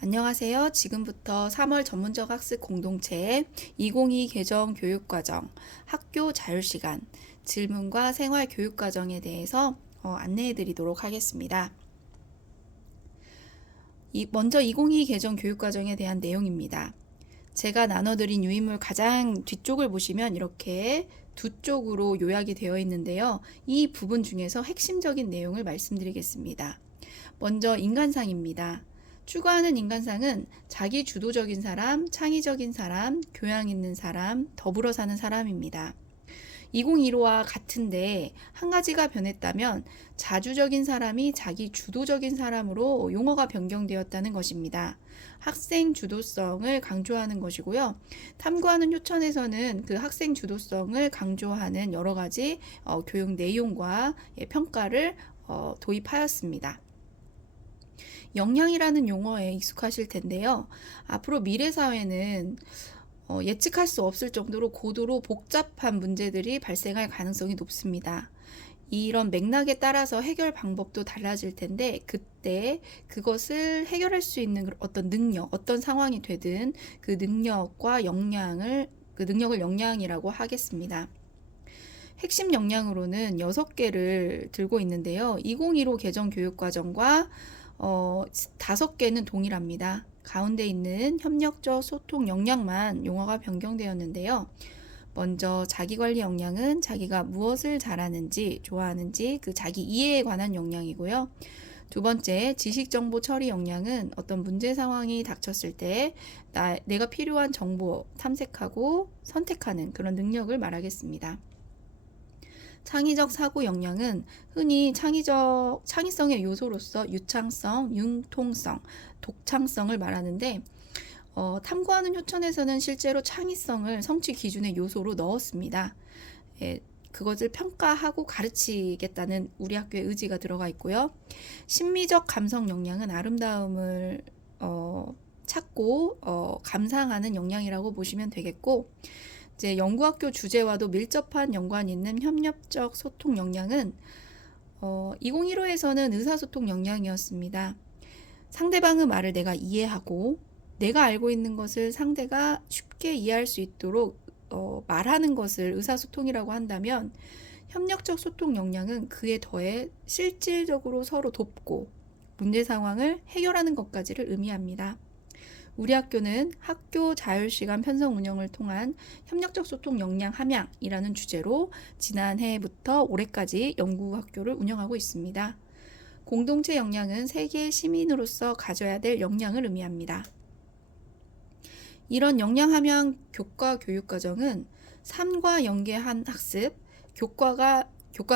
안녕하세요. 지금부터 3월 전문적 학습 공동체 2022 개정 교육과정 학교 자율시간 질문과 생활 교육과정에 대해서 안내해 드리도록 하겠습니다. 먼저 2022 개정 교육과정에 대한 내용입니다. 제가 나눠드린 유인물 가장 뒤쪽을 보시면 이렇게 두 쪽으로 요약이 되어 있는데요. 이 부분 중에서 핵심적인 내용을 말씀드리겠습니다. 먼저 인간상입니다. 추구하는 인간상은 자기 주도적인 사람, 창의적인 사람, 교양 있는 사람, 더불어 사는 사람입니다. 2015와 같은데 한 가지가 변했다면 자주적인 사람이 자기 주도적인 사람으로 용어가 변경되었다는 것입니다. 학생 주도성을 강조하는 것이고요. 탐구하는 효천에서는 그 학생 주도성을 강조하는 여러 가지 교육 내용과 평가를 도입하였습니다. 역량이라는 용어에 익숙하실 텐데요. 앞으로 미래 사회는 예측할 수 없을 정도로 고도로 복잡한 문제들이 발생할 가능성이 높습니다. 이런 맥락에 따라서 해결 방법도 달라질 텐데 그때 그것을 해결할 수 있는 어떤 능력, 어떤 상황이 되든 그 능력과 역량을 그 능력을 역량이라고 하겠습니다. 핵심 역량으로는 6개를 들고 있는데요. 2015 개정 교육과정과 5개는 동일합니다. 가운데 있는 협력적 소통 역량만 용어가 변경되었는데요. 먼저 자기관리 역량은 자기가 무엇을 잘하는지, 좋아하는지 그 자기 이해에 관한 역량이고요. 두 번째, 지식정보 처리 역량은 어떤 문제 상황이 닥쳤을 때 내가 필요한 정보 탐색하고 선택하는 그런 능력을 말하겠습니다. 창의적 사고 역량은 흔히 창의성의 요소로서 유창성, 융통성, 독창성을 말하는데 탐구하는 효천에서는 실제로 창의성을 성취 기준의 요소로 넣었습니다. 그것을 평가하고 가르치겠다는 우리 학교의 의지가 들어가 있고요. 심미적 감성 역량은 아름다움을 찾고 감상하는 역량이라고 보시면 되겠고, 이제 연구학교 주제와도 밀접한 연관이 있는 협력적 소통 역량은 2015에서는 의사소통 역량이었습니다. 상대방의 말을 내가 이해하고 내가 알고 있는 것을 상대가 쉽게 이해할 수 있도록 말하는 것을 의사소통이라고 한다면 협력적 소통 역량은 그에 더해 실질적으로 서로 돕고 문제 상황을 해결하는 것까지를 의미합니다. 우리 학교는 학교 자율시간 편성 운영을 통한 협력적 소통 역량 함양이라는 주제로 지난해부터 올해까지 연구학교를 운영하고 있습니다. 공동체 역량은 세계의 시민으로서 가져야 될 역량을 의미합니다. 이런 역량 함양 교과 교육과정은 삶과 연계한 학습, 교과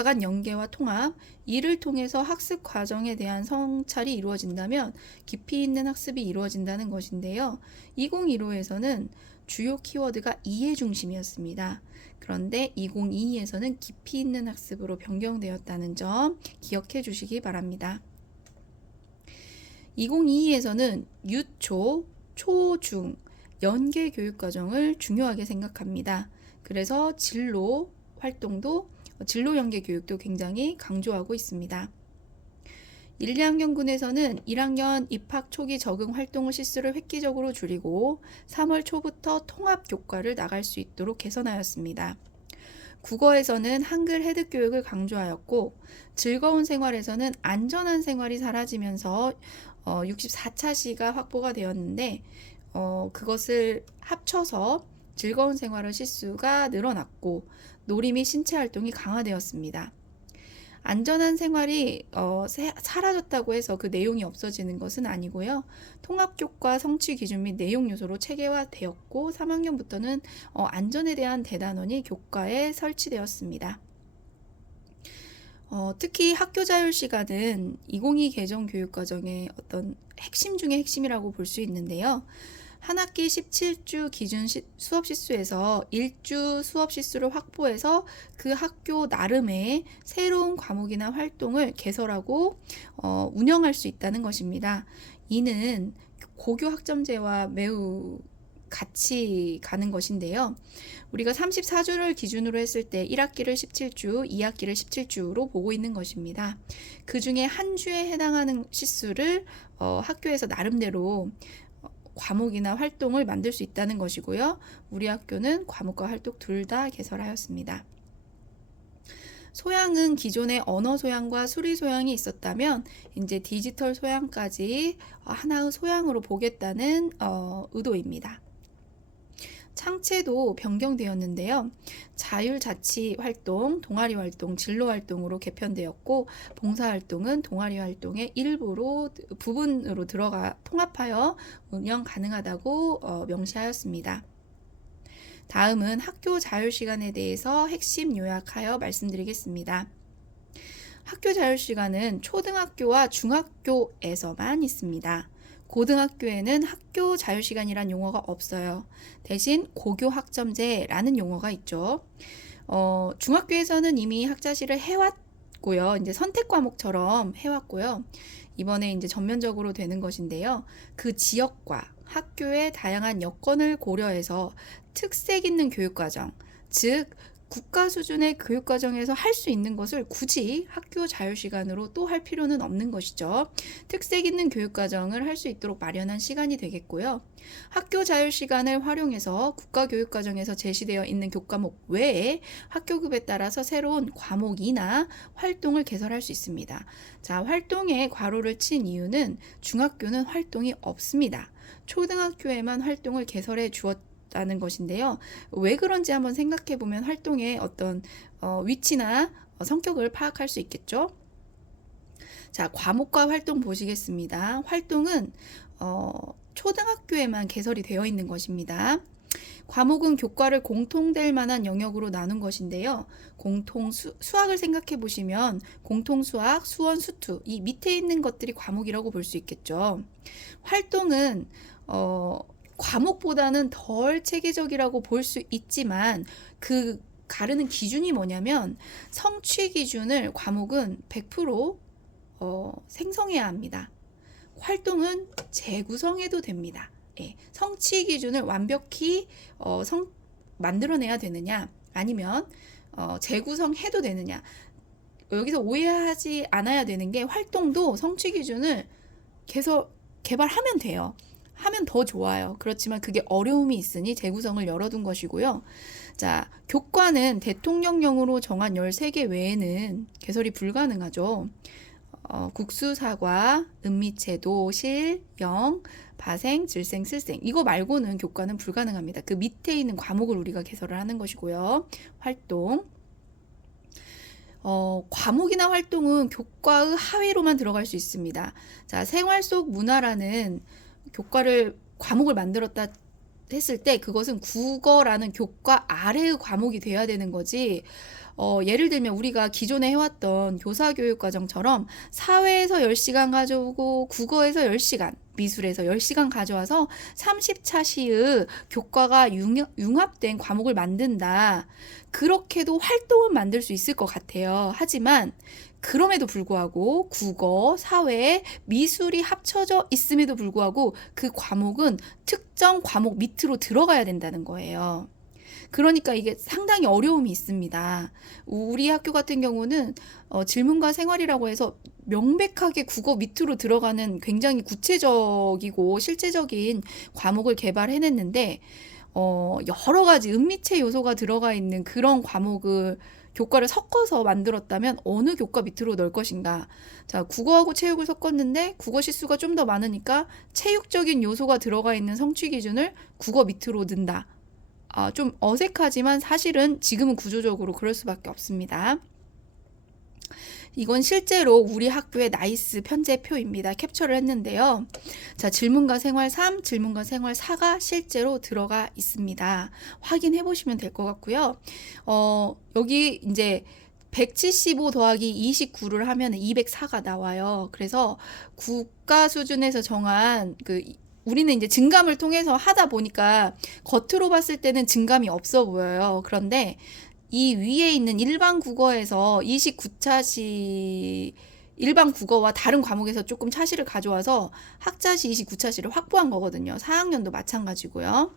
간 연계와 통합, 이를 통해서 학습 과정에 대한 성찰이 이루어진다면 깊이 있는 학습이 이루어진다는 것인데요. 2015에서는 주요 키워드가 이해 중심이었습니다. 그런데 2022에서는 깊이 있는 학습으로 변경되었다는 점 기억해 주시기 바랍니다. 2022에서는 유초, 초, 중, 연계 교육 과정을 중요하게 생각합니다. 그래서 진로 연계 교육도 굉장히 강조하고 있습니다. 1, 2학년군에서는 1학년 입학 초기 적응 활동의 실수를 획기적으로 줄이고 3월 초부터 통합 교과를 나갈 수 있도록 개선하였습니다. 국어에서는 한글 해득 교육을 강조하였고 즐거운 생활에서는 안전한 생활이 사라지면서 64차 시가 확보가 되었는데 그것을 합쳐서 즐거운 생활의 실수가 늘어났고 놀이 및 신체 활동이 강화되었습니다. 안전한 생활이 사라졌다고 해서 그 내용이 없어지는 것은 아니고요. 통합교과 성취 기준 및 내용 요소로 체계화되었고 3학년부터는 안전에 대한 대단원이 교과에 설치되었습니다. 특히 학교 자율 시간은 2022 개정 교육과정의 어떤 핵심 중의 핵심이라고 볼 수 있는데요. 한 학기 17주 기준 수업 시수에서 1주 수업 시수를 확보해서 그 학교 나름의 새로운 과목이나 활동을 개설하고 운영할 수 있다는 것입니다. 이는 고교 학점제와 매우 같이 가는 것인데요. 우리가 34주를 기준으로 했을 때 1학기를 17주, 2학기를 17주로 보고 있는 것입니다. 그 중에 한 주에 해당하는 시수를 학교에서 나름대로 과목이나 활동을 만들 수 있다는 것이고요. 우리 학교는 과목과 활동 둘 다 개설하였습니다. 소양은 기존에 언어 소양과 수리 소양이 있었다면 이제 디지털 소양까지 하나의 소양으로 보겠다는 의도입니다. 창체도 변경되었는데요. 자율자치 활동, 동아리 활동, 진로 활동으로 개편되었고 봉사 활동은 동아리 활동의 부분으로 들어가 통합하여 운영 가능하다고 명시하였습니다. 다음은 학교 자율시간에 대해서 핵심 요약하여 말씀드리겠습니다. 학교 자율시간은 초등학교와 중학교에서만 있습니다. 고등학교에는 학교 자율시간이란 용어가 없어요. 대신 고교학점제라는 용어가 있죠. 중학교에서는 이미 학자실을 해왔고요. 이제 선택 과목처럼 해왔고요. 이번에 이제 전면적으로 되는 것인데요. 그 지역과 학교의 다양한 여건을 고려해서 특색 있는 교육과정, 즉 국가 수준의 교육과정에서 할 수 있는 것을 굳이 학교 자율시간으로 또 할 필요는 없는 것이죠. 특색 있는 교육과정을 할 수 있도록 마련한 시간이 되겠고요. 학교 자율시간을 활용해서 국가교육과정에서 제시되어 있는 교과목 외에 학교급에 따라서 새로운 과목이나 활동을 개설할 수 있습니다. 자, 활동에 괄호를 친 이유는 중학교는 활동이 없습니다. 초등학교에만 활동을 개설해 주었다는 것인데요. 왜 그런지 한번 생각해 보면 활동의 어떤 위치나 성격을 파악할 수 있겠죠. 자, 과목과 활동 보시겠습니다. 활동은 초등학교에만 개설이 되어 있는 것입니다. 과목은 교과를 공통될 만한 영역으로 나눈 것인데요. 수학을 생각해 보시면 공통수학, 수원, 수투 이 밑에 있는 것들이 과목이라고 볼 수 있겠죠. 활동은 과목보다는 덜 체계적이라고 볼 수 있지만 그 가르는 기준이 뭐냐면 성취 기준을 과목은 100% 생성해야 합니다. 활동은 재구성해도 됩니다. 예, 성취 기준을 완벽히 만들어내야 되느냐 아니면 재구성해도 되느냐. 여기서 오해하지 않아야 되는 게 활동도 성취 기준을 개발하면 돼요. 하면 더 좋아요. 그렇지만 그게 어려움이 있으니 재구성을 열어둔 것이고요. 자, 교과는 대통령령으로 정한 13개 외에는 개설이 불가능하죠. 국수, 사과, 은미채도, 실, 영, 바생, 질생, 슬생 이거 말고는 교과는 불가능합니다. 그 밑에 있는 과목을 우리가 개설을 하는 것이고요. 활동 과목이나 활동은 교과의 하위로만 들어갈 수 있습니다. 자, 생활 속 문화라는 과목을 만들었다 했을 때 그것은 국어라는 교과 아래의 과목이 돼야 되는 거지. 예를 들면 우리가 기존에 해왔던 교사교육과정처럼 사회에서 10시간 가져오고 국어에서 10시간, 미술에서 10시간 가져와서 30차 시의 교과가 융합된 과목을 만든다. 그렇게도 활동은 만들 수 있을 것 같아요. 하지만 그럼에도 불구하고 국어, 사회, 미술이 합쳐져 있음에도 불구하고 그 과목은 특정 과목 밑으로 들어가야 된다는 거예요. 그러니까 이게 상당히 어려움이 있습니다. 우리 학교 같은 경우는 질문과 생활이라고 해서 명백하게 국어 밑으로 들어가는 굉장히 구체적이고 실제적인 과목을 개발해냈는데 여러 가지 은미체 요소가 들어가 있는 그런 교과를 섞어서 만들었다면 어느 교과 밑으로 넣을 것인가. 자, 국어하고 체육을 섞었는데 국어 시수가 좀 더 많으니까 체육적인 요소가 들어가 있는 성취 기준을 국어 밑으로 넣는다. 좀 어색하지만 사실은 지금은 구조적으로 그럴 수밖에 없습니다. 이건 실제로 우리 학교의 나이스 편제표입니다. 캡처를 했는데요. 자, 질문과 생활 3, 질문과 생활 4가 실제로 들어가 있습니다. 확인해 보시면 될 것 같고요. 여기 이제 175 더하기 29를 하면 204가 나와요. 그래서 국가 수준에서 정한 우리는 이제 증감을 통해서 하다 보니까 겉으로 봤을 때는 증감이 없어 보여요. 그런데 이 위에 있는 일반 국어에서 29차시 일반 국어와 다른 과목에서 조금 차시를 가져와서 학자시 29차시를 확보한 거거든요. 4학년도 마찬가지고요.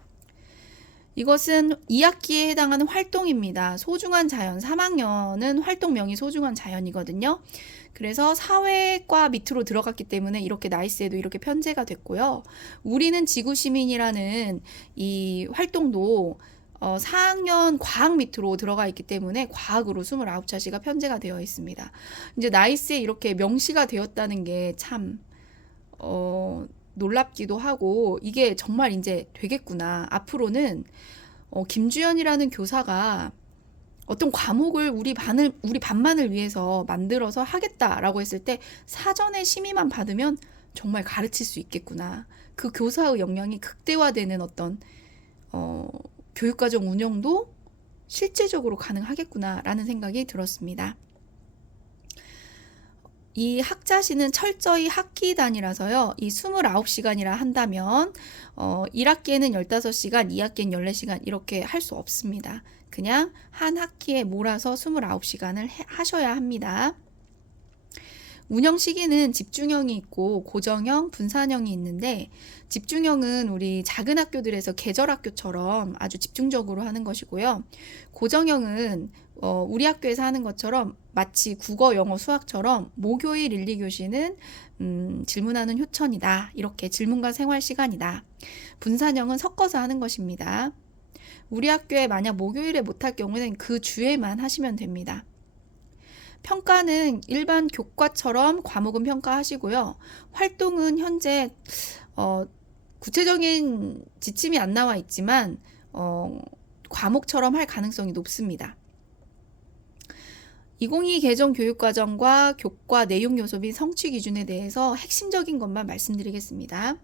이것은 2학기에 해당하는 활동입니다. 소중한 자연, 3학년은 활동명이 소중한 자연이거든요. 그래서 사회과 밑으로 들어갔기 때문에 이렇게 나이스에도 이렇게 편제가 됐고요. 우리는 지구시민이라는 이 활동도 4학년 과학 밑으로 들어가 있기 때문에 과학으로 29차시가 편제가 되어 있습니다. 이제 나이스에 이렇게 명시가 되었다는 게 참 놀랍기도 하고, 이게 정말 이제 되겠구나. 앞으로는 김주연이라는 교사가 어떤 과목을 우리 반만을 위해서 만들어서 하겠다라고 했을 때 사전에 심의만 받으면 정말 가르칠 수 있겠구나. 그 교사의 역량이 극대화되는 어떤 교육과정 운영도 실제적으로 가능하겠구나라는 생각이 들었습니다. 이 학자시는 철저히 학기 단위라서요. 이 29시간이라 한다면 1학기에는 15시간, 2학기에는 14시간 이렇게 할 수 없습니다. 그냥 한 학기에 몰아서 29시간을 하셔야 합니다. 운영 시기는 집중형이 있고 고정형, 분산형이 있는데, 집중형은 우리 작은 학교들에서 계절학교처럼 아주 집중적으로 하는 것이고요. 고정형은 우리 학교에서 하는 것처럼 마치 국어, 영어, 수학처럼 목요일 1, 2교시는 질문하는 효천이다. 이렇게 질문과 생활 시간이다. 분산형은 섞어서 하는 것입니다. 우리 학교에 만약 목요일에 못할 경우는 그 주에만 하시면 됩니다. 평가는 일반 교과처럼 과목은 평가하시고요. 활동은 현재 구체적인 지침이 안 나와 있지만 과목처럼 할 가능성이 높습니다. 2022 개정 교육과정과 교과 내용 요소 및 성취 기준에 대해서 핵심적인 것만 말씀드리겠습니다.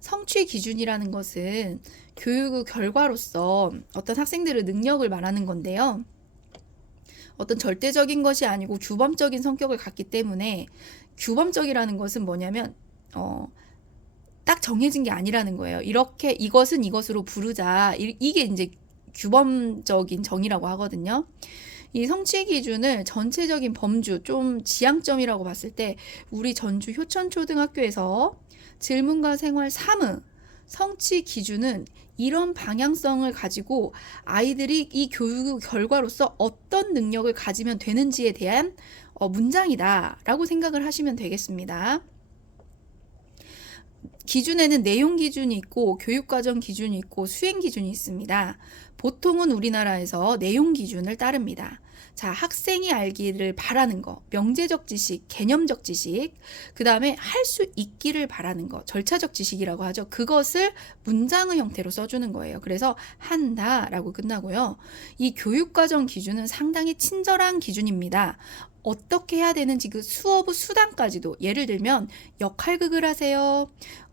성취 기준이라는 것은 교육의 결과로서 어떤 학생들의 능력을 말하는 건데요. 어떤 절대적인 것이 아니고 규범적인 성격을 갖기 때문에, 규범적이라는 것은 뭐냐면 딱 정해진 게 아니라는 거예요. 이렇게 이것은 이것으로 부르자, 이게 이제 규범적인 정의라고 하거든요. 이 성취 기준을 전체적인 범주, 좀 지향점이라고 봤을 때 우리 전주 효천초등학교에서 질문과 생활 3의 성취 기준은 이런 방향성을 가지고 아이들이 이 교육 결과로서 어떤 능력을 가지면 되는지에 대한 문장이다 라고 생각을 하시면 되겠습니다. 기준에는 내용 기준이 있고 교육과정 기준이 있고 수행 기준이 있습니다. 보통은 우리나라에서 내용 기준을 따릅니다. 자, 학생이 알기를 바라는 거, 명제적 지식, 개념적 지식, 그 다음에 할 수 있기를 바라는 거, 절차적 지식이라고 하죠. 그것을 문장의 형태로 써주는 거예요. 그래서 한다라고 끝나고요. 이 교육과정 기준은 상당히 친절한 기준입니다. 어떻게 해야 되는지 그 수업의 수단까지도, 예를 들면 역할극을 하세요.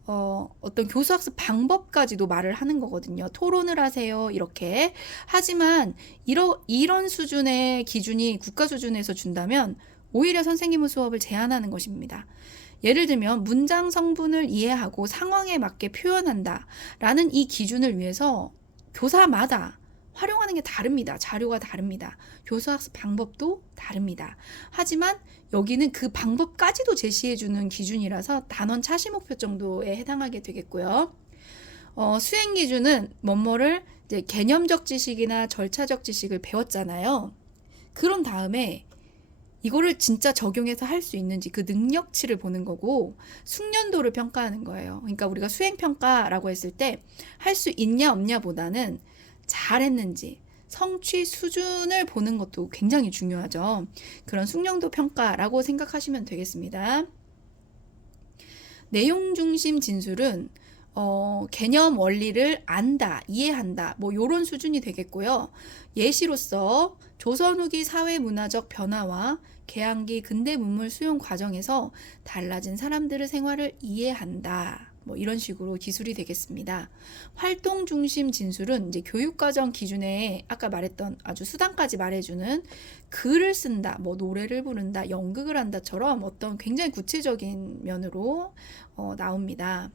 어떤 교수학습 방법까지도 말을 하는 거거든요. 토론을 하세요. 이렇게. 하지만 이런 수준의 기준이 국가 수준에서 준다면 오히려 선생님의 수업을 제한하는 것입니다. 예를 들면 문장 성분을 이해하고 상황에 맞게 표현한다 라는 이 기준을 위해서 교사마다 활용하는 게 다릅니다. 자료가 다릅니다. 교수학습 방법도 다릅니다. 하지만 여기는 그 방법까지도 제시해주는 기준이라서 단원 차시 목표 정도에 해당하게 되겠고요. 수행 기준은 뭐뭐를 이제 개념적 지식이나 절차적 지식을 배웠잖아요. 그런 다음에 이거를 진짜 적용해서 할 수 있는지 그 능력치를 보는 거고, 숙련도를 평가하는 거예요. 그러니까 우리가 수행평가라고 했을 때 할 수 있냐 없냐 보다는 잘했는지 성취 수준을 보는 것도 굉장히 중요하죠. 그런 숙련도 평가라고 생각하시면 되겠습니다. 내용 중심 진술은 개념 원리를 안다, 이해한다, 뭐 요런 수준이 되겠고요. 예시로서 조선 후기 사회 문화적 변화와 개항기 근대 문물 수용 과정에서 달라진 사람들의 생활을 이해한다. 뭐 이런 식으로 기술이 되겠습니다. 활동 중심 진술은 이제 교육과정 기준에 아까 말했던 아주 수단까지 말해주는 글을 쓴다, 뭐 노래를 부른다, 연극을 한다처럼 어떤 굉장히 구체적인 면으로 나옵니다.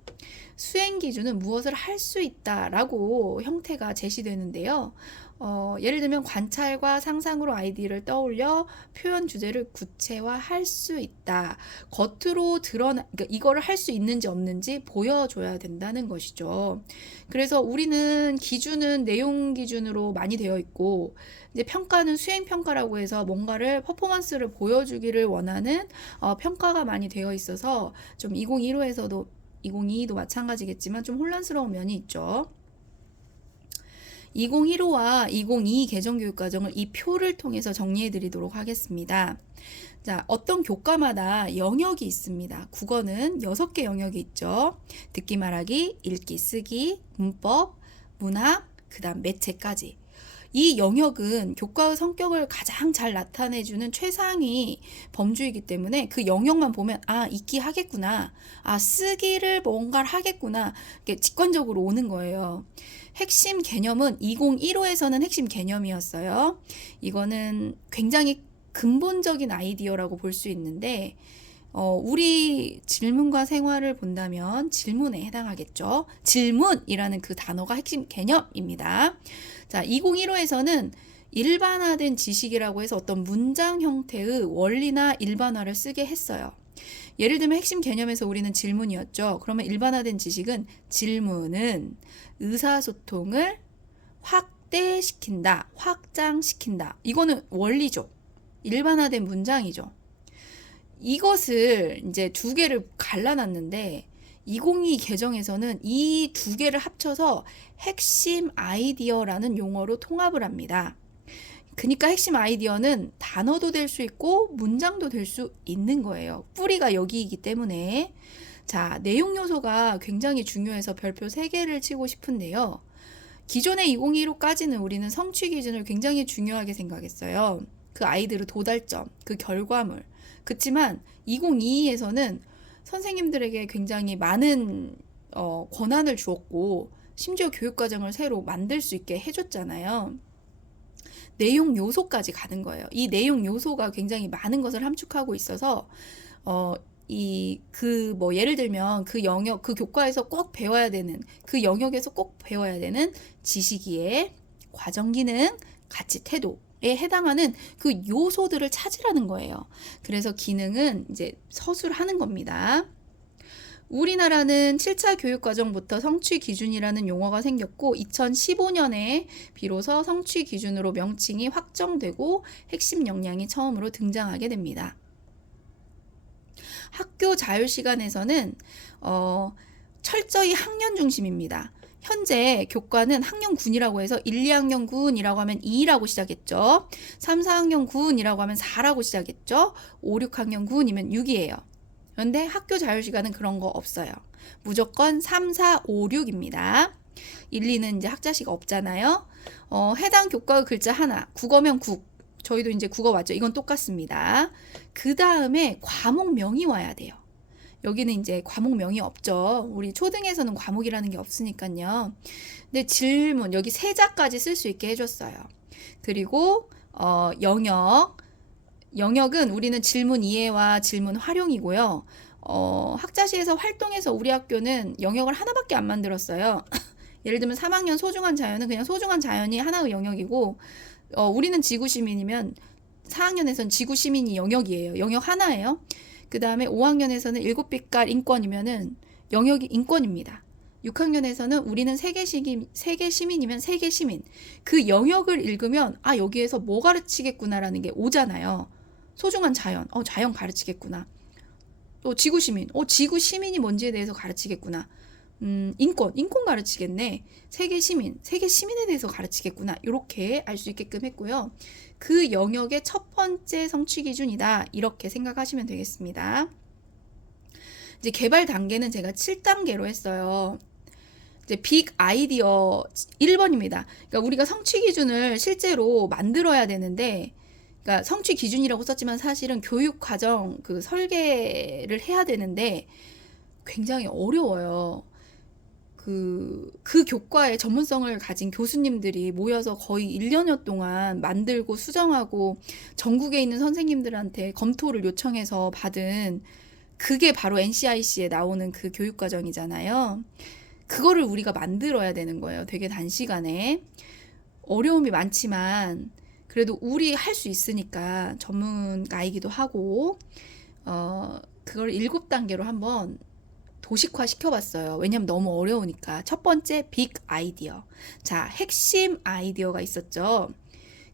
수행 기준은 무엇을 할 수 있다라고 형태가 제시되는데요. 예를 들면 관찰과 상상으로 아이디어를 떠올려 표현 주제를 구체화할 수 있다. 겉으로 그러니까 이거를 할 수 있는지 없는지 보여줘야 된다는 것이죠. 그래서 우리는 기준은 내용 기준으로 많이 되어 있고, 이제 평가는 수행 평가라고 해서 뭔가를 퍼포먼스를 보여주기를 원하는 평가가 많이 되어 있어서 좀 2015에서도 2022도 마찬가지겠지만 좀 혼란스러운 면이 있죠. 2015와 2022 개정교육과정을 이 표를 통해서 정리해 드리도록 하겠습니다. 자, 어떤 교과마다 영역이 있습니다. 국어는 6개 영역이 있죠. 듣기, 말하기, 읽기, 쓰기, 문법, 문학, 그 다음 매체까지. 이 영역은 교과의 성격을 가장 잘 나타내주는 최상위 범주이기 때문에 그 영역만 보면 읽기 하겠구나, 쓰기를 뭔가를 하겠구나, 이게 직관적으로 오는 거예요. 핵심 개념은 2015에서는 핵심 개념이었어요. 이거는 굉장히 근본적인 아이디어라고 볼 수 있는데 우리 질문과 생활을 본다면 질문에 해당하겠죠. 질문이라는 그 단어가 핵심 개념입니다. 자, 2015에서는 일반화된 지식이라고 해서 어떤 문장 형태의 원리나 일반화를 쓰게 했어요. 예를 들면 핵심 개념에서 우리는 질문이었죠. 그러면 일반화된 지식은 질문은 의사소통을 확대시킨다, 확장시킨다. 이거는 원리죠. 일반화된 문장이죠. 이것을 이제 두 개를 갈라놨는데 2022 개정에서는 이 두 개를 합쳐서 핵심 아이디어라는 용어로 통합을 합니다. 그러니까 핵심 아이디어는 단어도 될 수 있고 문장도 될 수 있는 거예요. 뿌리가 여기이기 때문에. 자, 내용 요소가 굉장히 중요해서 별표 3개를 치고 싶은데요. 기존의 2015까지는 우리는 성취 기준을 굉장히 중요하게 생각했어요. 그 아이들의 도달점, 그 결과물. 그렇지만 2022에서는 선생님들에게 굉장히 많은 권한을 주었고, 심지어 교육과정을 새로 만들 수 있게 해줬잖아요. 내용 요소까지 가는 거예요. 이 내용 요소가 굉장히 많은 것을 함축하고 있어서 예를 들면 그 영역, 그 교과에서 꼭 배워야 되는, 그 영역에서 꼭 배워야 되는 지식이해, 과정 기능, 가치 태도에 해당하는 그 요소들을 찾으라는 거예요. 그래서 기능은 이제 서술하는 겁니다. 우리나라는 7차 교육과정부터 성취 기준이라는 용어가 생겼고 2015년에 비로소 성취 기준으로 명칭이 확정되고 핵심 역량이 처음으로 등장하게 됩니다. 학교 자율시간에서는 철저히 학년 중심입니다. 현재 교과는 학년군이라고 해서 1, 2학년군이라고 하면 2라고 시작했죠. 3, 4학년군이라고 하면 4라고 시작했죠. 5, 6학년군이면 6이에요. 그런데 학교 자율시간은 그런 거 없어요. 무조건 3, 4, 5, 6입니다. 1, 2는 이제 학자시가 없잖아요. 해당 교과의 글자 하나, 국어면 국. 저희도 이제 국어 왔죠. 이건 똑같습니다. 그 다음에 과목명이 와야 돼요. 여기는 이제 과목명이 없죠. 우리 초등에서는 과목이라는 게 없으니까요. 근데 질문, 여기 세자까지 쓸 수 있게 해줬어요. 그리고 영역은 우리는 질문 이해와 질문 활용이고요. 학자시에서 활동해서 우리 학교는 영역을 하나밖에 안 만들었어요. 예를 들면 3학년 소중한 자연은 그냥 소중한 자연이 하나의 영역이고, 우리는 지구시민이면 4학년에서는 지구시민이 영역이에요. 영역 하나예요. 그 다음에 5학년에서는 7빛깔 인권이면은 영역이 인권입니다. 6학년에서는 우리는 세계 시민이면 세계 시민. 그 영역을 읽으면 여기에서 뭐 가르치겠구나라는 게 오잖아요. 소중한 자연, 자연 가르치겠구나. 또 지구 시민, 지구 시민이 뭔지에 대해서 가르치겠구나. 인권 가르치겠네. 세계 시민에 대해서 가르치겠구나. 이렇게 알 수 있게끔 했고요. 그 영역의 첫 번째 성취 기준이다. 이렇게 생각하시면 되겠습니다. 이제 개발 단계는 제가 7단계로 했어요. 이제 빅 아이디어 1번입니다. 그러니까 우리가 성취 기준을 실제로 만들어야 되는데, 그러니까 성취 기준이라고 썼지만 사실은 교육 과정 그 설계를 해야 되는데 굉장히 어려워요. 그 교과의 전문성을 가진 교수님들이 모여서 거의 1년여 동안 만들고 수정하고 전국에 있는 선생님들한테 검토를 요청해서 받은 그게 바로 NCIC에 나오는 그 교육과정이잖아요. 그거를 우리가 만들어야 되는 거예요. 되게 단시간에. 어려움이 많지만 그래도 우리 할 수 있으니까 전문가이기도 하고 그걸 7단계로 한번 도식화 시켜봤어요. 왜냐면 너무 어려우니까. 첫 번째, 빅 아이디어. 자, 핵심 아이디어가 있었죠.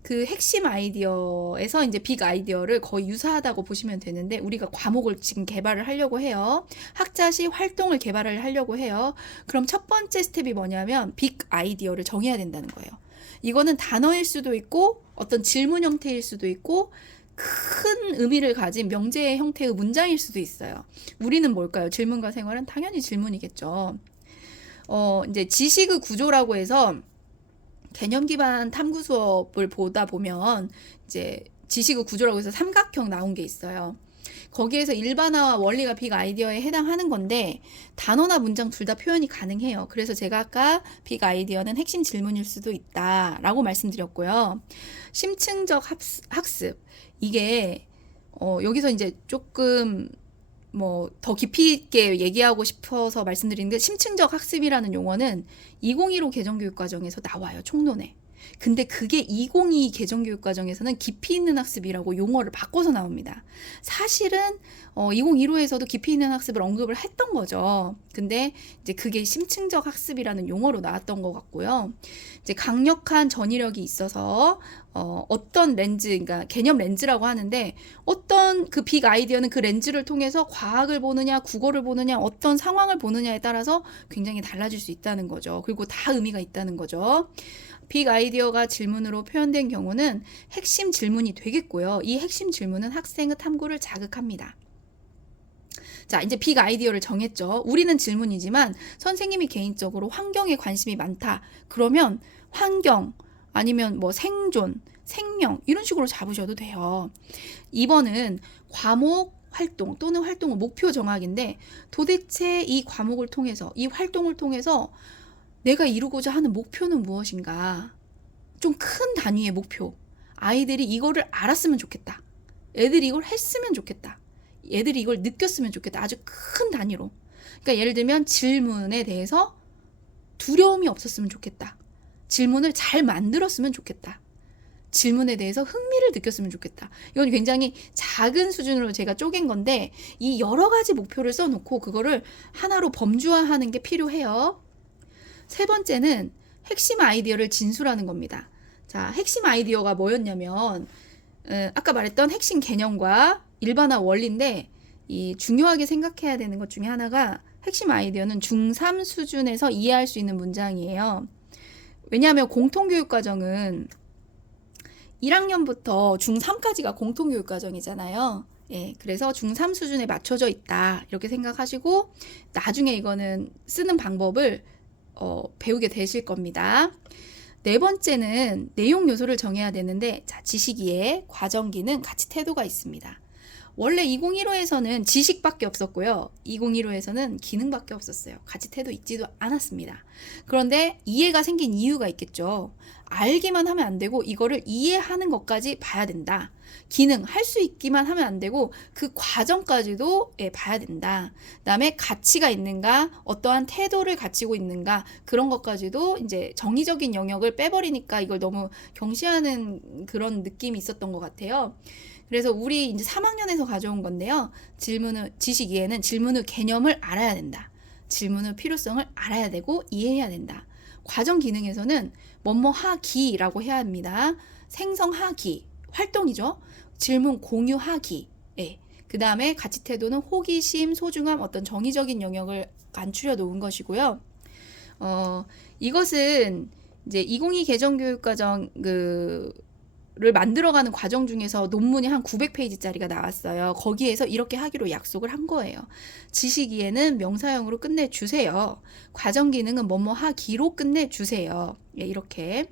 그 핵심 아이디어에서 이제 빅 아이디어를 거의 유사하다고 보시면 되는데, 우리가 과목을 지금 개발을 하려고 해요. 학자시 활동을 개발을 하려고 해요. 그럼 첫 번째 스텝이 뭐냐면 빅 아이디어를 정해야 된다는 거예요. 이거는 단어일 수도 있고 어떤 질문 형태일 수도 있고 큰 의미를 가진 명제 형태의 문장일 수도 있어요. 우리는 뭘까요? 질문과 생활은 당연히 질문이겠죠. 이제 지식의 구조라고 해서 개념 기반 탐구 수업을 보다 보면 이제 지식의 구조라고 해서 삼각형 나온 게 있어요. 거기에서 일반화와 원리가 빅 아이디어에 해당하는 건데 단어나 문장 둘 다 표현이 가능해요. 그래서 제가 아까 빅 아이디어는 핵심 질문일 수도 있다라고 말씀드렸고요. 심층적 학습. 이게 여기서 이제 조금 뭐 더 깊이 있게 얘기하고 싶어서 말씀드리는데, 심층적 학습이라는 용어는 2015 개정교육과정에서 나와요. 총론에. 근데 그게 2022 개정교육과정에서는 깊이 있는 학습이라고 용어를 바꿔서 나옵니다. 사실은 2015에서도 깊이 있는 학습을 언급을 했던 거죠. 근데 이제 그게 심층적 학습이라는 용어로 나왔던 것 같고요. 이제 강력한 전이력이 있어서 어떤 렌즈, 그러니까 개념 렌즈라고 하는데, 어떤 그 빅 아이디어는 그 렌즈를 통해서 과학을 보느냐, 국어를 보느냐, 어떤 상황을 보느냐에 따라서 굉장히 달라질 수 있다는 거죠. 그리고 다 의미가 있다는 거죠. 빅 아이디어가 질문으로 표현된 경우는 핵심 질문이 되겠고요. 이 핵심 질문은 학생의 탐구를 자극합니다. 자, 이제 빅 아이디어를 정했죠. 우리는 질문이지만 선생님이 개인적으로 환경에 관심이 많다. 그러면 환경, 아니면 뭐 생존, 생명 이런 식으로 잡으셔도 돼요. 2번은 과목 활동 또는 활동의 목표 정학인데, 도대체 이 과목을 통해서, 이 활동을 통해서 내가 이루고자 하는 목표는 무엇인가? 좀 큰 단위의 목표. 아이들이 이거를 알았으면 좋겠다. 애들이 이걸 했으면 좋겠다. 애들이 이걸 느꼈으면 좋겠다. 아주 큰 단위로. 그러니까 예를 들면 질문에 대해서 두려움이 없었으면 좋겠다. 질문을 잘 만들었으면 좋겠다. 질문에 대해서 흥미를 느꼈으면 좋겠다. 이건 굉장히 작은 수준으로 제가 쪼갠 건데, 이 여러 가지 목표를 써놓고 그거를 하나로 범주화하는 게 필요해요. 세 번째는 핵심 아이디어를 진술하는 겁니다. 자, 핵심 아이디어가 뭐였냐면 아까 말했던 핵심 개념과 일반화 원리인데, 이 중요하게 생각해야 되는 것 중에 하나가, 핵심 아이디어는 중3 수준에서 이해할 수 있는 문장이에요. 왜냐하면 공통교육과정은 1학년부터 중3까지가 공통교육과정이잖아요. 예, 그래서 중3 수준에 맞춰져 있다 이렇게 생각하시고 나중에 이거는 쓰는 방법을 배우게 되실 겁니다. 네 번째는 내용 요소를 정해야 되는데, 자, 지식이에 과정기능, 가치 태도가 있습니다. 원래 2015에서는 지식밖에 없었고요. 2015에서는 기능밖에 없었어요. 가치 태도 있지도 않았습니다. 그런데 이해가 생긴 이유가 있겠죠. 알기만 하면 안 되고 이거를 이해하는 것까지 봐야 된다. 기능, 할 수 있기만 하면 안 되고 그 과정까지도 봐야 된다. 그다음에 가치가 있는가, 어떠한 태도를 갖추고 있는가, 그런 것까지도 이제 정의적인 영역을 빼버리니까 이걸 너무 경시하는 그런 느낌이 있었던 것 같아요. 그래서 우리 이제 3학년에서 가져온 건데요. 지식 이해는 질문의 개념을 알아야 된다. 질문의 필요성을 알아야 되고 이해해야 된다. 과정 기능에서는 뭐뭐 하기라고 해야 합니다. 생성하기, 활동이죠. 질문 공유하기. 예. 그 다음에 가치 태도는 호기심, 소중함, 어떤 정의적인 영역을 간추려 놓은 것이고요. 이것은 이제 2022 개정교육과정 를 만들어가는 과정 중에서 논문이 한 900페이지짜리가 나왔어요. 거기에서 이렇게 하기로 약속을 한 거예요. 지식 이해는 명사형으로 끝내주세요. 과정 기능은 뭐뭐 하기로 끝내주세요. 예, 이렇게.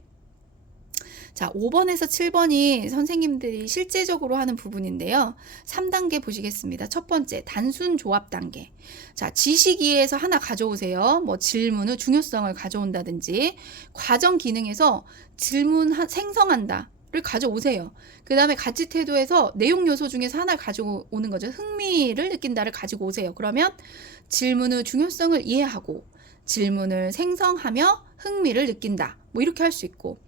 자, 5번에서 7번이 선생님들이 실제적으로 하는 부분인데요. 3단계 보시겠습니다. 첫 번째, 단순 조합 단계. 자, 지식 이해에서 하나 가져오세요. 뭐 질문의 중요성을 가져온다든지, 과정 기능에서 질문 생성한다 가져오세요. 그 다음에 가치 태도에서 내용 요소 중에서 하나를 가지고 오는 거죠. 흥미를 느낀다를 가지고 오세요. 그러면 질문의 중요성을 이해하고 질문을 생성하며 흥미를 느낀다. 뭐 이렇게 할 수 있고,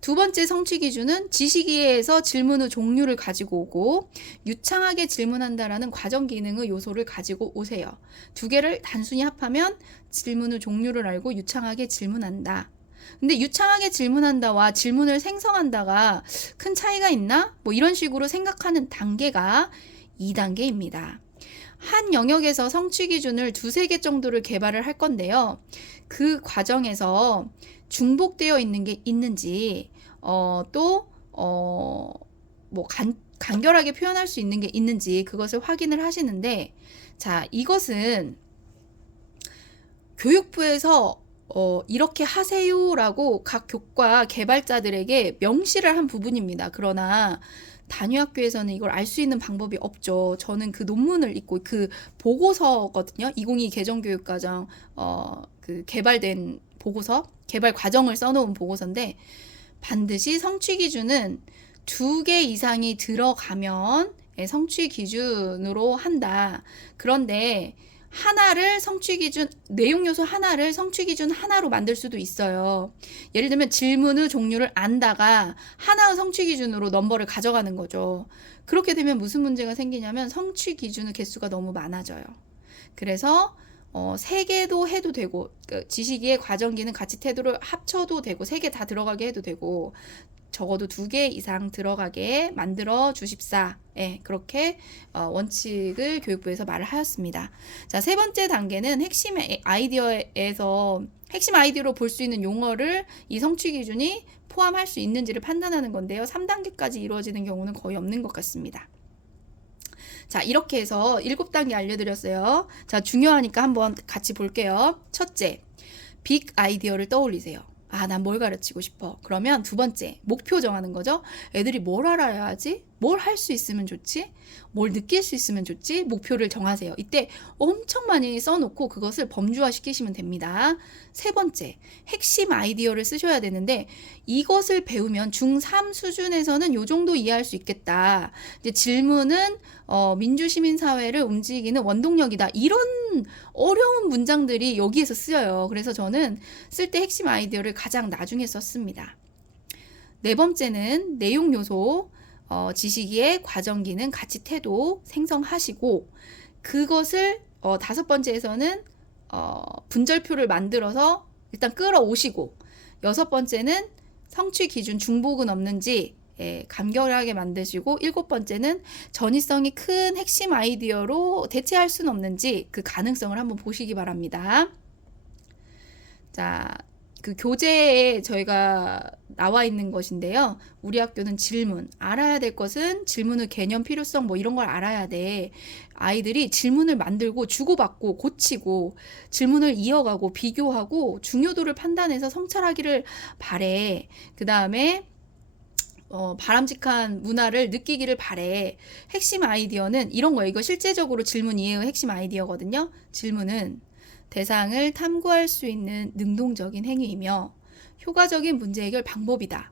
두 번째 성취 기준은 지식이해에서 질문의 종류를 가지고 오고 유창하게 질문한다라는 과정 기능의 요소를 가지고 오세요. 두 개를 단순히 합하면 질문의 종류를 알고 유창하게 질문한다. 근데 유창하게 질문한다와 질문을 생성한다가 큰 차이가 있나? 뭐 이런 식으로 생각하는 단계가 2단계입니다. 한 영역에서 성취 기준을 두세 개 정도를 개발을 할 건데요. 그 과정에서 중복되어 있는 게 있는지, 간결하게 표현할 수 있는 게 있는지 그것을 확인을 하시는데, 자, 이것은 교육부에서 이렇게 하세요라고 각 교과 개발자들에게 명시를 한 부분입니다. 그러나 단위학교에서는 이걸 알 수 있는 방법이 없죠. 저는 그 논문을 읽고 그 보고서거든요. 2022 개정교육과정 그 개발된 보고서, 개발 과정을 써놓은 보고서인데, 반드시 성취 기준은 2개 이상이 들어가면 성취 기준으로 한다. 그런데 하나를 성취 기준, 내용 요소 하나를 성취 기준 하나로 만들 수도 있어요. 예를 들면 질문의 종류를 안다가 하나의 성취 기준으로 넘버를 가져가는 거죠. 그렇게 되면 무슨 문제가 생기냐면 성취 기준의 개수가 너무 많아져요. 그래서 3개도 해도 되고, 지식이해, 과정기능, 가치 태도를 합쳐도 되고, 3개 다 들어가게 해도 되고, 적어도 2개 이상 들어가게 만들어 주십사. 예, 그렇게 원칙을 교육부에서 말을 하였습니다. 자, 세 번째 단계는 핵심 아이디어로 볼 수 있는 용어를 이 성취 기준이 포함할 수 있는지를 판단하는 건데요. 3단계까지 이루어지는 경우는 거의 없는 것 같습니다. 자, 이렇게 해서 7단계 알려드렸어요. 자, 중요하니까 한번 같이 볼게요. 첫째, 빅 아이디어를 떠올리세요. 아, 난 뭘 가르치고 싶어. 그러면 두 번째, 목표 정하는 거죠. 애들이 뭘 알아야 하지? 뭘 할 수 있으면 좋지? 뭘 느낄 수 있으면 좋지? 목표를 정하세요. 이때 엄청 많이 써놓고 그것을 범주화 시키시면 됩니다. 세 번째, 핵심 아이디어를 쓰셔야 되는데, 이것을 배우면 중3 수준에서는 요 정도 이해할 수 있겠다. 이제 질문은 민주시민사회를 움직이는 원동력이다. 이런 어려운 문장들이 여기에서 쓰여요. 그래서 저는 쓸 때 핵심 아이디어를 가장 나중에 썼습니다. 네 번째는 내용 요소, 지식이해, 과정 기능, 가치 태도 생성하시고, 그것을 다섯 번째에서는 분절표를 만들어서 일단 끌어오시고, 여섯 번째는 성취 기준 중복은 없는지 간결하게 만드시고, 일곱 번째는 전이성이 큰 핵심 아이디어로 대체할 수는 없는지 그 가능성을 한번 보시기 바랍니다. 자, 그 교재에 저희가 나와 있는 것인데요. 우리 학교는 질문, 알아야 될 것은 질문의 개념, 필요성 뭐 이런 걸 알아야 돼. 아이들이 질문을 만들고 주고받고 고치고 질문을 이어가고 비교하고 중요도를 판단해서 성찰하기를 바래. 그 다음에 바람직한 문화를 느끼기를 바래. 핵심 아이디어는 이런 거예요. 이거 실제적으로 질문 이해의 핵심 아이디어거든요. 질문은 대상을 탐구할 수 있는 능동적인 행위이며 효과적인 문제 해결 방법이다.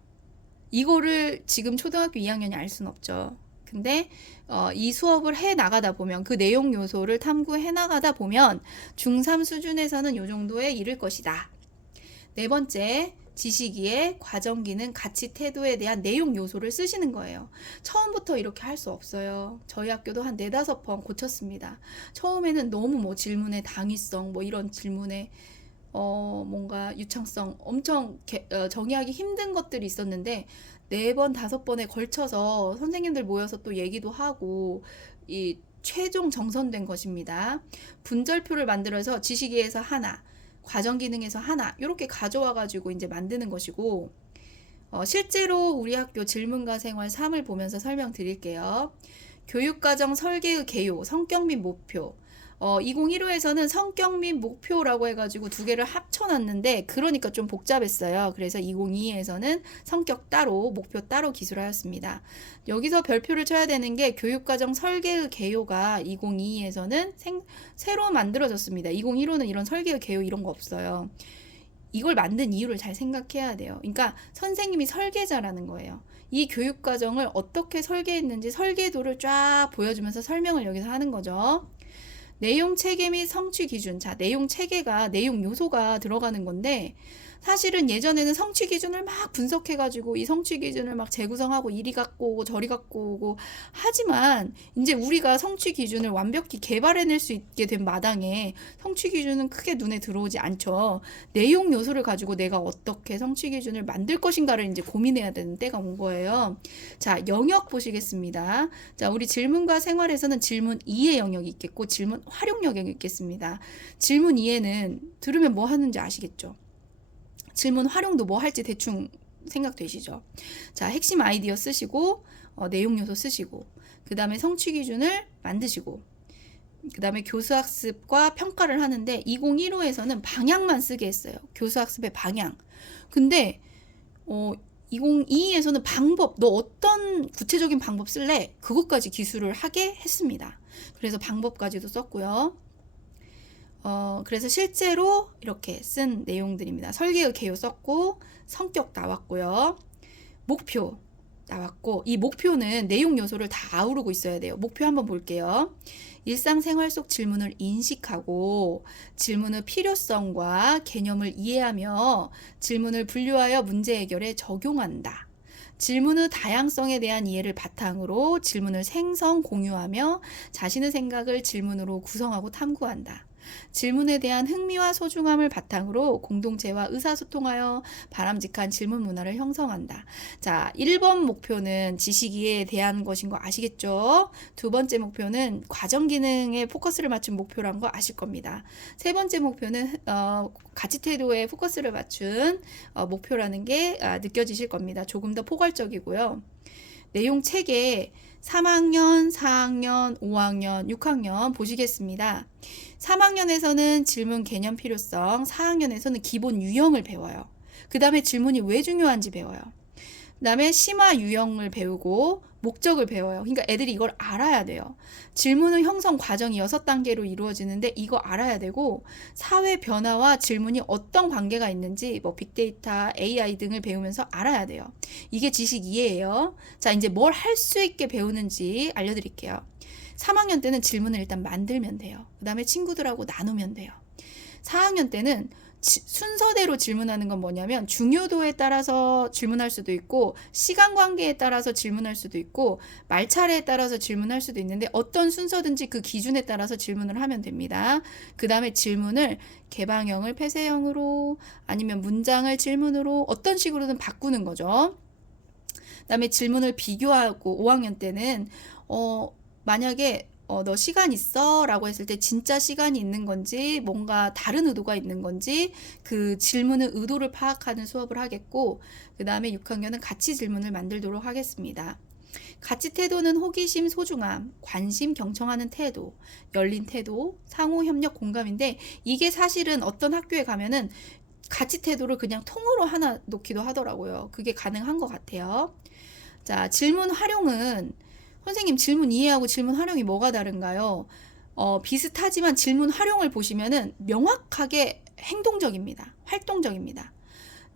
이거를 지금 초등학교 2학년이 알 수는 없죠. 근데 이 수업을 해 나가다 보면, 그 내용 요소를 탐구해 나가다 보면 중3 수준에서는 이 정도에 이를 것이다. 네 번째, 지식이해, 과정 기능, 가치 태도에 대한 내용 요소를 쓰시는 거예요. 처음부터 이렇게 할 수 없어요. 저희 학교도 한 4-5번 고쳤습니다. 처음에는 너무 질문의 당위성, 이런 질문의 뭔가 유창성 엄청 정의하기 힘든 것들이 있었는데, 4번, 5번에 걸쳐서 선생님들 모여서 또 얘기도 하고 이 최종 정선된 것입니다. 분절표를 만들어서 지식이해에서 하나, 과정 기능에서 하나, 이렇게 가져와 가지고 이제 만드는 것이고, 실제로 우리 학교 질문과 생활 3을 보면서 설명드릴게요. 교육과정 설계의 개요, 성격 및 목표. 2015에서는 성격 및 목표라고 해가지고 2개를 합쳐놨는데, 그러니까 좀 복잡했어요. 그래서 2022에서는 성격 따로, 목표 따로 기술하였습니다. 여기서 별표를 쳐야 되는 게 교육과정 설계의 개요가 2022에서는 새로 만들어졌습니다. 2015는 이런 설계의 개요 이런 거 없어요. 이걸 만든 이유를 잘 생각해야 돼요. 그러니까 선생님이 설계자라는 거예요. 이 교육 과정을 어떻게 설계했는지 설계도를 쫙 보여주면서 설명을 여기서 하는 거죠. 내용 체계 및 성취 기준. 자, 내용 체계가 내용 요소가 들어가는 건데, 사실은 예전에는 성취 기준을 막 분석해가지고 이 성취 기준을 막 재구성하고 이리 갖고 오고 저리 갖고 오고 하지만, 이제 우리가 성취 기준을 완벽히 개발해낼 수 있게 된 마당에 성취 기준은 크게 눈에 들어오지 않죠. 내용 요소를 가지고 내가 어떻게 성취 기준을 만들 것인가를 이제 고민해야 되는 때가 온 거예요. 자, 영역 보시겠습니다. 자, 우리 질문과 생활에서는 질문 2의 영역이 있겠고 질문 활용 영역이 있겠습니다. 질문 2에는 들으면 뭐 하는지 아시겠죠? 질문 활용도 뭐 할지 대충 생각되시죠? 자, 핵심 아이디어 쓰시고 내용 요소 쓰시고, 그 다음에 성취 기준을 만드시고, 그 다음에 교수학습과 평가를 하는데 2015에서는 방향만 쓰게 했어요. 교수학습의 방향. 근데 2022에서는 방법, 너 어떤 구체적인 방법 쓸래? 그것까지 기술을 하게 했습니다. 그래서 방법까지도 썼고요. 그래서 실제로 이렇게 쓴 내용들입니다. 설계의 개요 썼고, 성격 나왔고요. 목표 나왔고, 이 목표는 내용 요소를 다 아우르고 있어야 돼요. 목표 한번 볼게요. 일상생활 속 질문을 인식하고 질문의 필요성과 개념을 이해하며 질문을 분류하여 문제 해결에 적용한다. 질문의 다양성에 대한 이해를 바탕으로 질문을 생성, 공유하며 자신의 생각을 질문으로 구성하고 탐구한다. 질문에 대한 흥미와 소중함을 바탕으로 공동체와 의사소통하여 바람직한 질문 문화를 형성한다. 자, 1번 목표는 지식이해에 대한 것인 거 아시겠죠? 두 번째 목표는 과정 기능에 포커스를 맞춘 목표란 거 아실 겁니다. 세 번째 목표는 가치 태도에 포커스를 맞춘 목표라는 게 느껴지실 겁니다. 조금 더 포괄적이고요. 내용 체계 3학년, 4학년, 5학년, 6학년 보시겠습니다. 3학년에서는 질문 개념 필요성, 4학년에서는 기본 유형을 배워요. 그 다음에 질문이 왜 중요한지 배워요. 그 다음에 심화 유형을 배우고 목적을 배워요. 그러니까 애들이 이걸 알아야 돼요. 질문의 형성 과정이 6단계로 이루어지는데 이거 알아야 되고, 사회 변화와 질문이 어떤 관계가 있는지 뭐 빅데이터, AI 등을 배우면서 알아야 돼요. 이게 지식 이해예요. 자, 이제 뭘 할 수 있게 배우는지 알려드릴게요. 3학년 때는 질문을 일단 만들면 돼요. 그 다음에 친구들하고 나누면 돼요. 4학년 때는 순서대로 질문하는 건 뭐냐면 중요도에 따라서 질문할 수도 있고, 시간 관계에 따라서 질문할 수도 있고, 말차례에 따라서 질문할 수도 있는데 어떤 순서든지 그 기준에 따라서 질문을 하면 됩니다. 그 다음에 질문을 개방형을 폐쇄형으로, 아니면 문장을 질문으로 어떤 식으로든 바꾸는 거죠. 그 다음에 질문을 비교하고, 5학년 때는 만약에 너 시간 있어? 라고 했을 때 진짜 시간이 있는 건지 뭔가 다른 의도가 있는 건지 그 질문의 의도를 파악하는 수업을 하겠고, 그 다음에 6학년은 가치 질문을 만들도록 하겠습니다. 가치 태도는 호기심, 소중함, 관심, 경청하는 태도, 열린 태도, 상호 협력, 공감인데, 이게 사실은 어떤 학교에 가면은 가치 태도를 그냥 통으로 하나 놓기도 하더라고요. 그게 가능한 것 같아요. 자, 질문 활용은, 선생님 질문 이해하고 질문 활용이 뭐가 다른가요? 비슷하지만 질문 활용을 보시면은 명확하게 행동적입니다. 활동적입니다.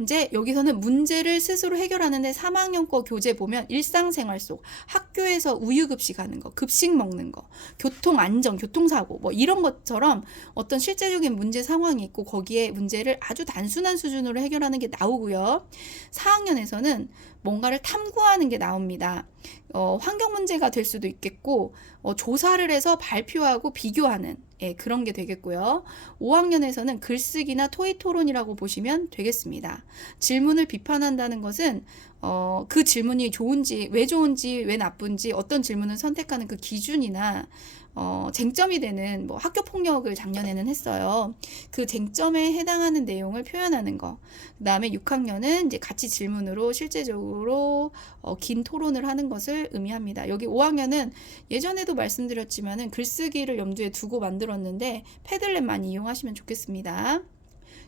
이제 여기서는 문제를 스스로 해결하는데 3학년 거 교재 보면 일상생활 속 학교에서 우유급식 하는 거, 급식 먹는 거, 교통안전, 교통사고 뭐 이런 것처럼 어떤 실제적인 문제 상황이 있고 거기에 문제를 아주 단순한 수준으로 해결하는 게 나오고요. 4학년에서는 뭔가를 탐구하는 게 나옵니다. 환경 문제가 될 수도 있겠고, 조사를 해서 발표하고 비교하는 그런 게 되겠고요. 5학년에서는 글쓰기나 토의 토론이라고 보시면 되겠습니다. 질문을 비판한다는 것은 그 질문이 좋은지, 왜 나쁜지, 어떤 질문을 선택하는 그 기준이나 쟁점이 되는, 뭐 학교 폭력을 작년에는 했어요. 그 쟁점에 해당하는 내용을 표현하는 거. 그 다음에 6학년은 이제 같이 질문으로 실제적으로 긴 토론을 하는 것을 의미합니다. 여기 5학년은 예전에도 말씀드렸지만은 글쓰기를 염두에 두고 만들었는데 패들렛 많이 이용하시면 좋겠습니다.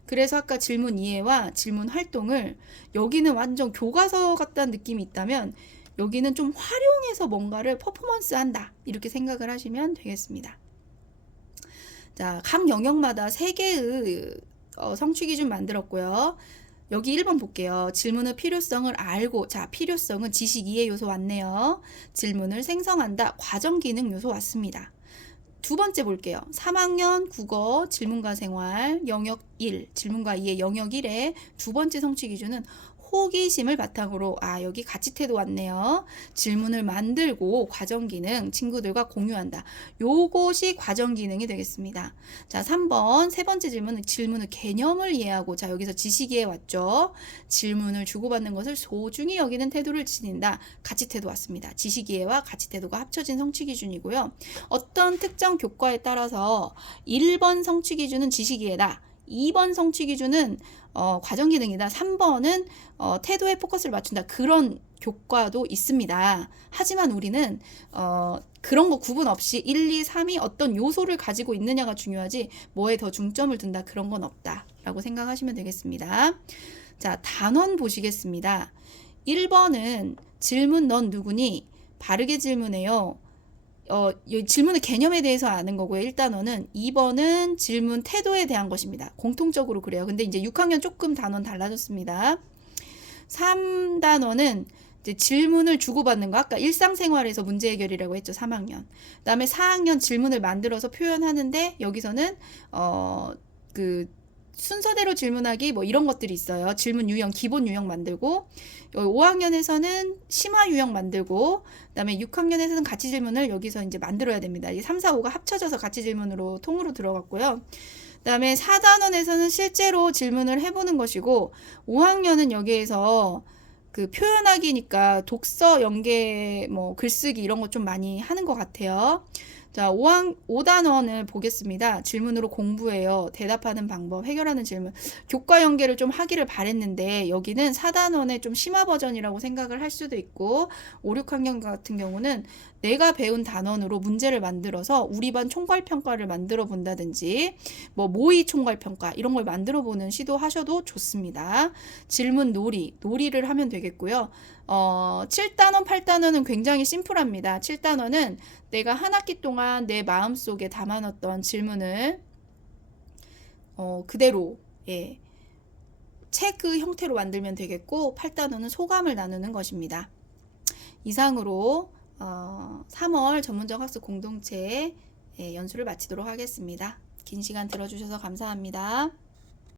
그래서 아까 질문 이해와 질문 활동을, 여기는 완전 교과서 같다는 느낌이 있다면 여기는 좀 활용해서 뭔가를 퍼포먼스 한다, 이렇게 생각을 하시면 되겠습니다. 자, 각 영역마다 3개의 성취 기준 만들었고요. 여기 1번 볼게요. 질문의 필요성을 알고, 자, 필요성은 지식 이해 요소 왔네요. 질문을 생성한다. 과정 기능 요소 왔습니다. 두 번째 볼게요. 3학년 국어 질문과 생활 영역 1, 질문과 2의 영역 1의 두 번째 성취 기준은 호기심을 바탕으로, 여기 가치 태도 왔네요. 질문을 만들고 과정 기능 친구들과 공유한다. 요것이 과정 기능이 되겠습니다. 자, 3번 세 번째 질문은 질문의 개념을 이해하고, 자, 여기서 지식 이해 왔죠. 질문을 주고받는 것을 소중히 여기는 태도를 지닌다. 가치 태도 왔습니다. 지식 이해와 가치 태도가 합쳐진 성취 기준이고요. 어떤 특정 교과에 따라서 1번 성취 기준은 지식 이해다. 2번 성취 기준은 과정 기능이다. 3번은 태도에 포커스를 맞춘다. 그런 교과도 있습니다. 하지만 우리는 그런 거 구분 없이 1, 2, 3이 어떤 요소를 가지고 있느냐가 중요하지 뭐에 더 중점을 둔다. 그런 건 없다. 라고 생각하시면 되겠습니다. 자, 단원 보시겠습니다. 1번은 질문 넌 누구니? 바르게 질문해요. 질문의 개념에 대해서 아는 거고요. 1단원은. 2번은 질문 태도에 대한 것입니다. 공통적으로 그래요. 근데 이제 6학년 조금 단원 달라졌습니다. 3단원은 이제 질문을 주고받는 거. 아까 일상생활에서 문제 해결이라고 했죠. 3학년. 그 다음에 4학년 질문을 만들어서 표현하는데 여기서는 순서대로 질문하기 뭐 이런 것들이 있어요. 질문 유형, 기본 유형 만들고 5학년에서는 심화 유형 만들고 그다음에 6학년에서는 가치 질문을 여기서 이제 만들어야 됩니다. 이 3, 4, 5가 합쳐져서 가치 질문으로 통으로 들어갔고요. 그다음에 4단원에서는 실제로 질문을 해보는 것이고 5학년은 여기에서 그 표현하기니까 독서, 연계, 뭐 글쓰기 이런 거 좀 많이 하는 것 같아요. 자, 5단원을 보겠습니다. 질문으로 공부해요. 대답하는 방법, 해결하는 질문. 교과 연계를 좀 하기를 바랬는데 여기는 4단원의 좀 심화 버전이라고 생각을 할 수도 있고 5, 6학년 같은 경우는 내가 배운 단원으로 문제를 만들어서 우리 반 총괄평가를 만들어 본다든지 뭐 모의 총괄평가 이런 걸 만들어 보는 시도하셔도 좋습니다. 질문 놀이를 하면 되겠고요. 7단원, 8단원은 굉장히 심플합니다. 7단원은 내가 한 학기 동안 내 마음속에 담아놨던 질문을 그대로 책 형태로 만들면 되겠고 8단원은 소감을 나누는 것입니다. 이상으로 3월 전문적 학습 공동체 연수를 마치도록 하겠습니다. 긴 시간 들어주셔서 감사합니다.